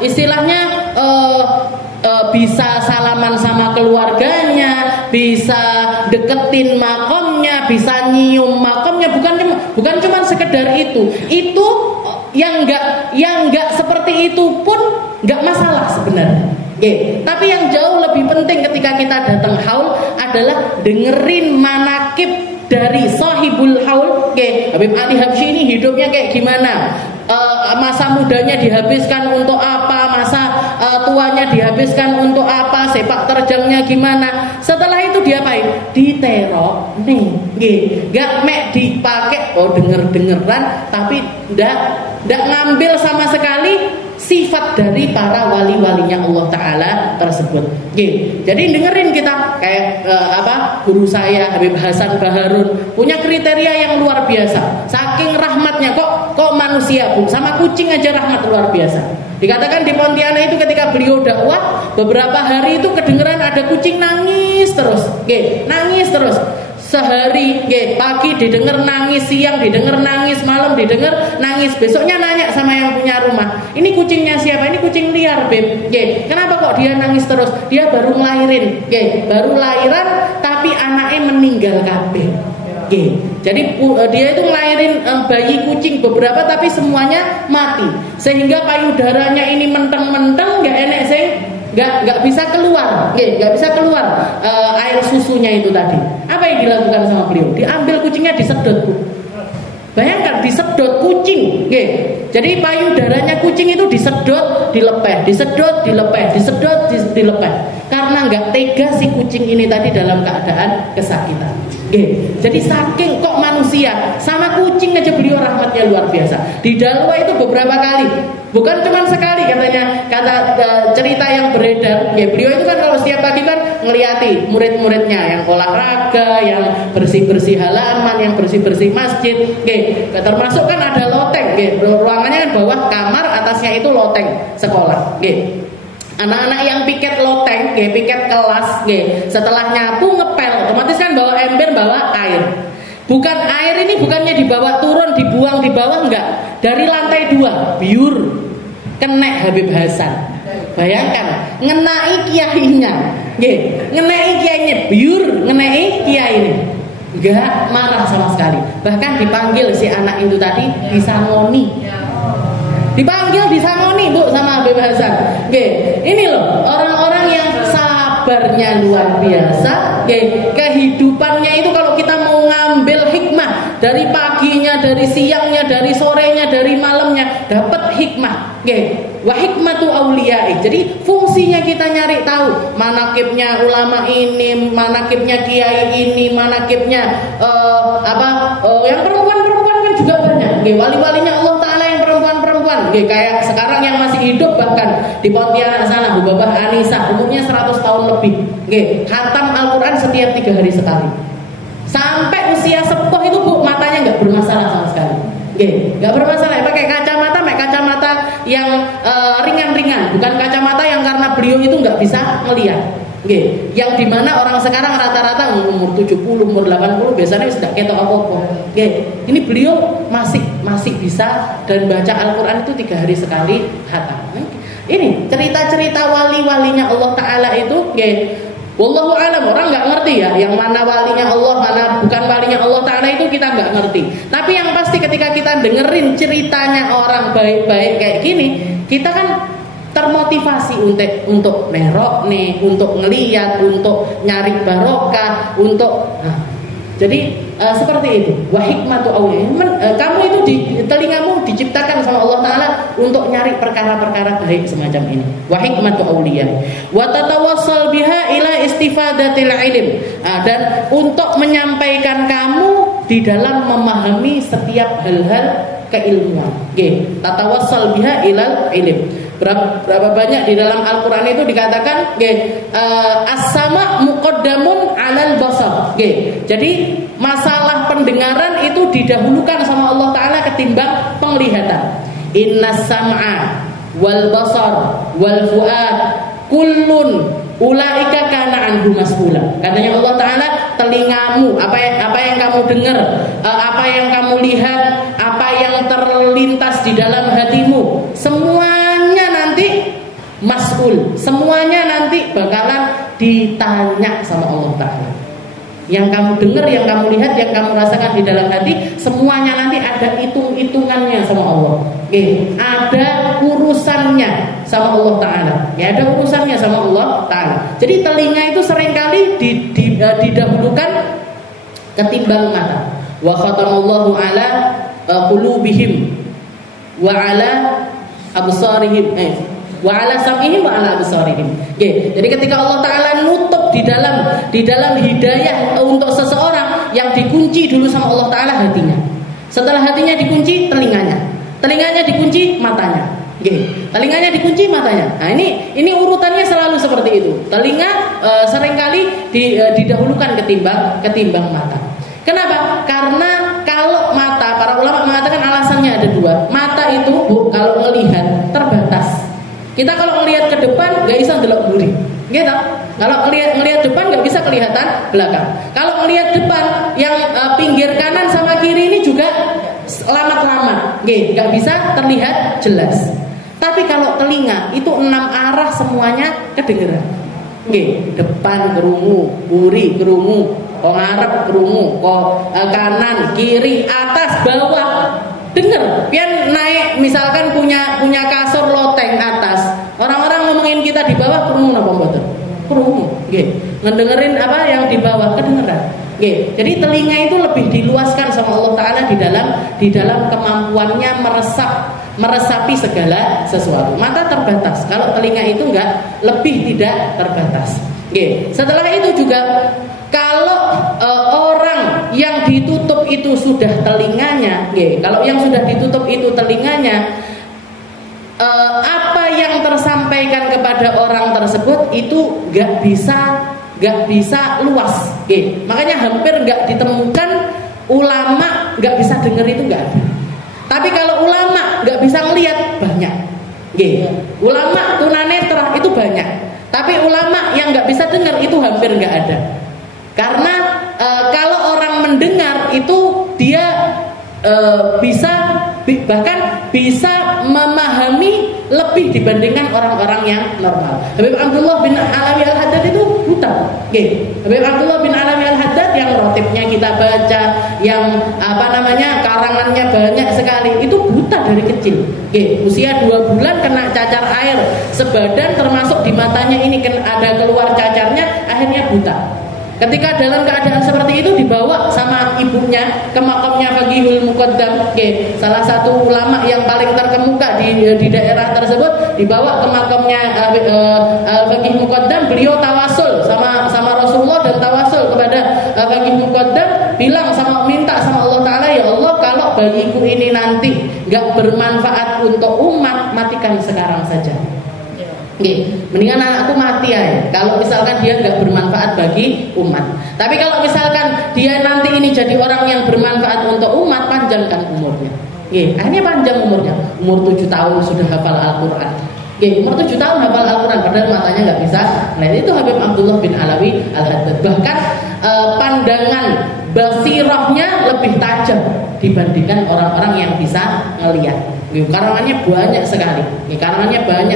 istilahnya bisa salaman sama keluarganya, bisa deketin makomnya, bisa nyium makomnya, bukan cuman sekedar itu. Itu yang nggak seperti itu pun nggak masalah sebenarnya. Tapi yang jauh lebih penting ketika kita datang haul adalah dengerin manakib dari sahibul haul. Habib Ali Habsyi ini hidupnya kayak gimana? Masa mudanya dihabiskan untuk apa? Masa tuanya dihabiskan untuk apa? Sepak terjangnya gimana? Setelah itu diapain? Diterok nih. Gak mek dipakai denger-dengeran, tapi ndak ngambil sama sekali sifat dari para wali-walinya Allah Ta'ala tersebut. Jadi dengerin kita kayak guru saya Habib Hasan Baharun punya kriteria yang luar biasa. Saking rahmatnya kok manusia, Bu, sama kucing aja rahmat luar biasa. Dikatakan di Pontianak itu ketika beliau dakwah, beberapa hari itu kedengeran ada kucing nangis terus. Nangis terus. Sehari, pagi didengar nangis, siang didengar nangis, malam didengar nangis. Besoknya nanya sama yang punya rumah, ini kucingnya siapa? Ini kucing liar, Beb. Kenapa kok dia nangis terus? Dia baru ngelahirin, baru lahiran tapi anaknya meninggal kabeh. Jadi dia itu ngelahirin bayi kucing beberapa tapi semuanya mati, sehingga payudaranya ini menteng-menteng, nggak enak nggak bisa keluar, nggak bisa keluar air susunya itu tadi. Apa yang dilakukan sama beliau? Diambil kucingnya, disedot, Bu. Bayangkan, disedot kucing. Jadi payudaranya kucing itu disedot, dilepeh, disedot, dilepeh, disedot, dilepeh. Karena nggak tega si kucing ini tadi dalam keadaan kesakitan. Jadi saking kok manusia sama kucing aja beliau rahmatnya luar biasa. Di Dalwa itu beberapa kali, bukan cuma sekali katanya, cerita yang beredar. Beliau itu kan kalau setiap pagi kan ngeliati murid-muridnya yang olahraga, yang bersih-bersih halaman, yang bersih-bersih masjid. Termasuk kan ada loteng. Ruangannya kan bawah kamar, atasnya itu loteng sekolah. Anak-anak yang piket loteng, piket kelas, setelah nyapu ngepel, otomatis kan bawa ember, bawa air. Bukan air ini bukannya dibawa turun, dibuang di bawah, enggak. Dari lantai 2, biur, kena Habib Hasan. Bayangkan, ngenai kiainya, ngenai kiainya, biur, ngenai kiai ini. Enggak marah sama sekali. Bahkan dipanggil si anak itu tadi, disangoni. Dipanggil disangoni, Bu, sama Habib Hasan. Ini loh orang-orang yang sabarnya luar biasa. Kehidupannya itu kalau kita mau ngambil hikmah dari paginya, dari siangnya, dari sorenya, dari malamnya, dapat hikmah. Wa hikmatu auliya'i. Jadi fungsinya kita nyari tahu manakibnya ulama ini, manakibnya kiai ini, manakibnya yang perempuan-perempuan kan juga banyak. Wali-walinya Allah Ta'ala yang perempuan-perempuan. Kayak sekarang yang masih hidup bahkan di Pontianak sana, Bu Babah Anissa, umurnya 100 tahun lebih. Khatam Al-Quran setiap 3 hari sekali. Sampai usia sepuh itu, Bu, matanya nggak bermasalah sama sekali. Nggak bermasalah. Pakai kacamata yang ringan-ringan, bukan kacamata yang karena beliau itu nggak bisa ngelihat. Yang dimana orang sekarang rata-rata umur 70, umur 80 biasanya sudah ketok apa-apa. Ini beliau masih bisa dan baca Al-Quran itu 3 hari sekali khatam. Ini cerita-cerita wali-walinya Allah Ta'ala itu, wallahu alam, orang nggak ngerti ya, yang mana walinya Allah, mana bukan walinya Allah Ta'ala itu kita nggak ngerti. Tapi yang pasti ketika kita dengerin ceritanya orang baik-baik kayak gini, kita kan termotivasi untuk merok nih, untuk ngeliat, untuk nyari barokah, untuk jadi seperti itu. Wa hikmatu awliya. Kamu itu telingamu diciptakan sama Allah Ta'ala untuk nyari perkara-perkara baik semacam ini. Wa hikmatu awliya. Wa tatawassal biha ila istifadatil ilm. Dan untuk menyampaikan kamu di dalam memahami setiap hal-hal keilmuan. Tatawassal biha ilal ilm. Berapa banyak di dalam Al-Quran itu dikatakan as-sama' muqaddamun 'alal basar. Jadi masalah pendengaran itu didahulukan sama Allah Ta'ala ketimbang penglihatan. Innas sam'a wal basar wal fu'ad kullun ulaika kana anhu mas'ula. Katanya Allah Ta'ala, telingamu, apa yang kamu dengar, apa yang kamu lihat, apa yang terlintas di dalam hatimu, semuanya nanti mas'ul, semuanya nanti bakalan ditanya sama Allah Ta'ala. Yang kamu dengar, yang kamu lihat, yang kamu rasakan di dalam hati, semuanya nanti ada hitung-hitungannya sama Allah. Ada urusannya sama Allah Ta'ala. Ada urusannya sama Allah Ta'ala. Jadi telinga itu seringkali didahulukan ketimbang mata. Wa khatamallahu ala qulubihim wa ala absarihim wa ala sam'ihim wa ala absarihim. Jadi ketika Allah Ta'ala nutup di dalam hidayah untuk seseorang, yang dikunci dulu sama Allah Ta'ala hatinya. Setelah hatinya dikunci, telinganya dikunci, matanya. Telinganya dikunci, matanya. Nah, ini urutannya selalu seperti itu. Telinga seringkali didahulukan ketimbang mata. Kenapa? Karena kalau mata, para ulama mengatakan alasannya ada dua. Mata itu kalau melihat terbatas. Kita kalau melihat ke depan nggak bisa ndelok buri, gitu. Kalau melihat depan nggak bisa kelihatan belakang. Kalau melihat depan, yang pinggir kanan sama kiri ini juga lamat-lamat, nggak bisa terlihat jelas. Tapi kalau telinga itu 6 arah semuanya kedengeran. Depan kerungu, buri kerungu, kok ngarep kerungu, kok kanan, kiri, atas, bawah. Dengar, pian naik misalkan punya kasur loteng atas, orang-orang ngomongin kita di bawah kerungu napa mboten? Kerungu, ngedengerin apa yang di bawah kedengeran. Jadi telinga itu lebih diluaskan sama Allah Ta'ala di dalam kemampuannya meresapi segala sesuatu. Mata terbatas, kalau telinga itu enggak, lebih tidak terbatas. Setelah itu juga kalau orang yang ditutup itu sudah telinganya, kalau yang sudah ditutup itu telinganya, apa yang tersampaikan kepada orang tersebut itu nggak bisa luas. Makanya hampir nggak ditemukan ulama nggak bisa dengar, itu nggak ada. Tapi kalau ulama nggak bisa ngelihat, banyak. Ulama tunanetra itu banyak. Tapi ulama yang nggak bisa dengar itu hampir nggak ada. Karena kalau orang mendengar itu dia bahkan bisa memahami lebih dibandingkan orang-orang yang normal. Habib Abdullah bin Alawi Al-Haddad itu buta. Habib Abdullah bin Alawi Al-Haddad yang rotibnya kita baca, yang karangannya banyak sekali, itu buta dari kecil. Usia 2 bulan kena cacar air sebadan, termasuk di matanya ini ada keluar cacarnya, akhirnya buta. Ketika dalam keadaan seperti itu dibawa sama ibunya ke makamnya Faqihul Muqaddam, salah satu ulama yang paling terkemuka di daerah tersebut, dibawa ke makamnya Faqih Muqaddam. Beliau tawasul sama Rasulullah dan tawasul kepada Faqih Muqaddam, minta sama Allah Ta'ala, ya Allah, kalau bayiku ini nanti gak bermanfaat untuk umat, matikan sekarang saja. Mendingan anakku mati ya, kalau misalkan dia nggak bermanfaat bagi umat. Tapi kalau misalkan dia nanti ini jadi orang yang bermanfaat untuk umat, panjangkan umurnya. Akhirnya panjang umurnya. Umur 7 tahun sudah hafal Al-Quran. Umur 7 tahun hafal Al-Quran, padahal matanya nggak bisa. Nah, itu Habib Abdullah bin Alawi Al-Haddad. Bahkan pandangan basirahnya lebih tajam dibandingkan orang-orang yang bisa ngelihat. Karangannya banyak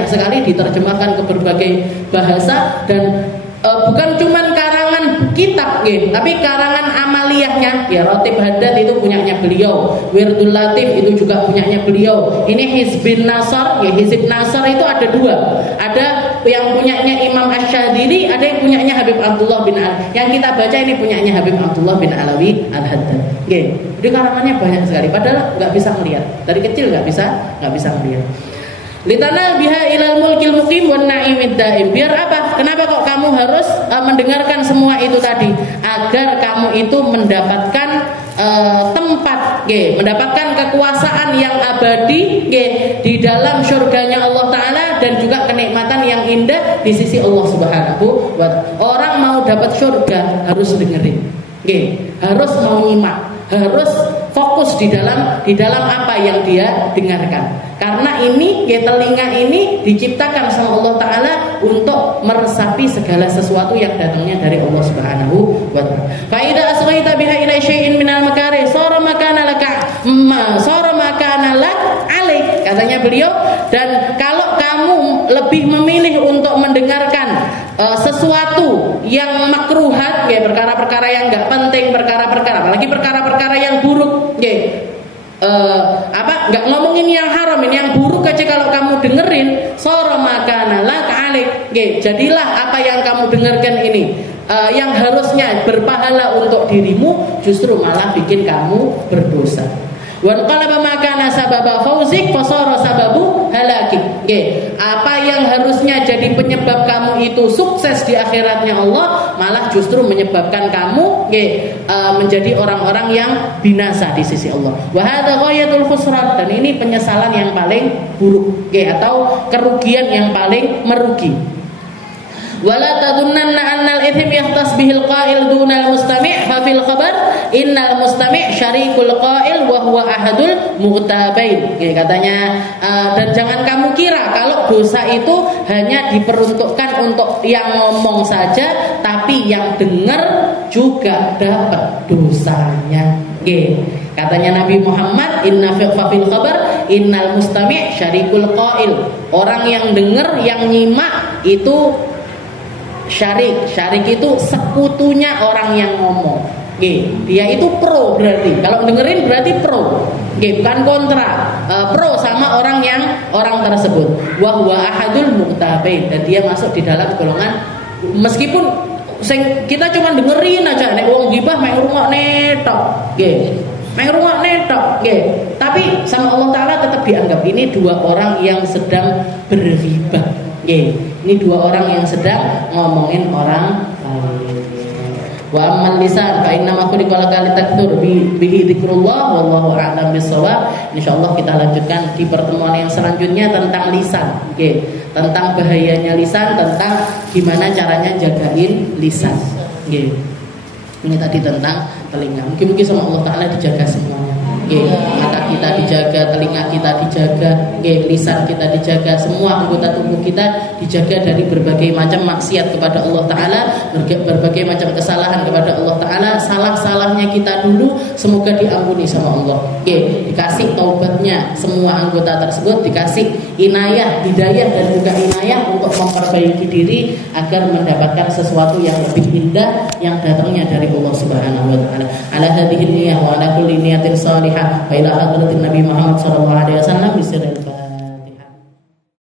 sekali, diterjemahkan ke berbagai bahasa, dan bukan cuman karangan kitab nggih, tapi karangan amaliyahnya ya Ratib Haddad itu punyanya beliau, Wirdul Latif itu juga punyanya beliau. Ini Hizbin Nasr, ya Hizib Nasr itu ada dua. Ada yang punyanya Imam Asy-Syadzili, ada yang punyanya Habib Abdullah bin Al. Yang kita baca ini punyanya Habib Abdullah bin Alawi Al-Haddad. Nggih. Jadi karangannya banyak sekali padahal enggak bisa melihat. Dari kecil enggak bisa melihat. Litanal biha ilal mulkil muqim wan na'imid daim. Biar apa? Kenapa kok kamu harus mendengarkan semua itu tadi? Agar kamu itu mendapatkan tempat, mendapatkan kekuasaan yang abadi di dalam surganya Allah Ta'ala, dan juga kenikmatan yang indah di sisi Allah Subhanahu wa Ta'ala. Orang mau dapat surga harus dengerin, harus mau nyimak, harus fokus di dalam apa yang dia dengarkan. Karena ini telinga ini diciptakan sama Allah Ta'ala untuk meresapi segala sesuatu yang datangnya dari Allah Subhanahu wa Ta'ala. Fa idza asghaita biha ila syai'in minal makarih sara makana laka sara makana lak alaik, katanya beliau. Dan kalau kamu lebih memilih untuk mendengarkan sesuatu yang makruhat, perkara-perkara yang enggak penting, perkara-perkara, apalagi perkara-perkara yang buruk, enggak ngomongin yang haram, ini yang buruk aja kalau kamu dengerin, sara makana lak alaik, jadilah apa yang kamu dengarkan ini yang harusnya berpahala untuk dirimu justru malah bikin kamu berdosa. Wan qalaba makana sababa fauzik fasara sababu halakik. Apa yang harusnya jadi penyebab kamu itu sukses di akhiratnya Allah, malah justru menyebabkan kamu menjadi orang-orang yang binasa di sisi Allah. Wa hadza ghayatul khusran, dan ini penyesalan yang paling buruk, atau kerugian yang paling merugi. Wala tadunanna annal ithim yahtas bihil qail dunal mustami' fa fil khabar innal mustami' syarikul qail wa huwa ahadul mughtabain. Katanya dan jangan kamu kira kalau dosa itu hanya diperuntukkan untuk yang ngomong saja, tapi yang dengar juga dapat dosanya. Katanya Nabi Muhammad, inna fil khabar innal mustami' syarikul qail. Orang yang dengar, yang nyimak itu syarik itu sekutunya orang yang ngomong. Dia itu pro, berarti kalau dengerin berarti pro, bukan kontra, pro sama orang tersebut. Wa huwa ahadul muqtabain, dan dia masuk di dalam golongan, meskipun kita cuma dengerin aja, nek wong gibah mek ngrungokne tok, mek ngrungokne tok, tapi sama Allah Ta'ala tetap dianggap ini dua orang yang sedang berghibah. Ini dua orang yang sedang ngomongin orang lain. Wa ammal lisan fa inna ma khuliqa laka litakthur bihi dzikrullah wallahu a'lam bissawab. Insyaallah kita lanjutkan di pertemuan yang selanjutnya tentang lisan, tentang bahayanya lisan, tentang gimana caranya jagain lisan. Ini tadi tentang telinga. Mungkin sama Allah Ta'ala dijaga semuanya. Mata kita dijaga, telinga kita dijaga, lisan kita dijaga, semua anggota tubuh kita dijaga dari berbagai macam maksiat kepada Allah Ta'ala, berbagai macam kesalahan kepada Allah Ta'ala. Salah-salahnya kita dulu semoga diampuni sama Allah. Dikasih taubatnya semua anggota tersebut, dikasih inayah, hidayah dan juga inayah untuk memperbaiki diri agar mendapatkan sesuatu yang lebih indah yang datangnya dari Allah Subhanahu wa Ta'ala. Ala hadhihi niyyah wa ala kulli niyatin salihah wa ila hadratin Nabi Muhammad sallallahu alaihi wasallam.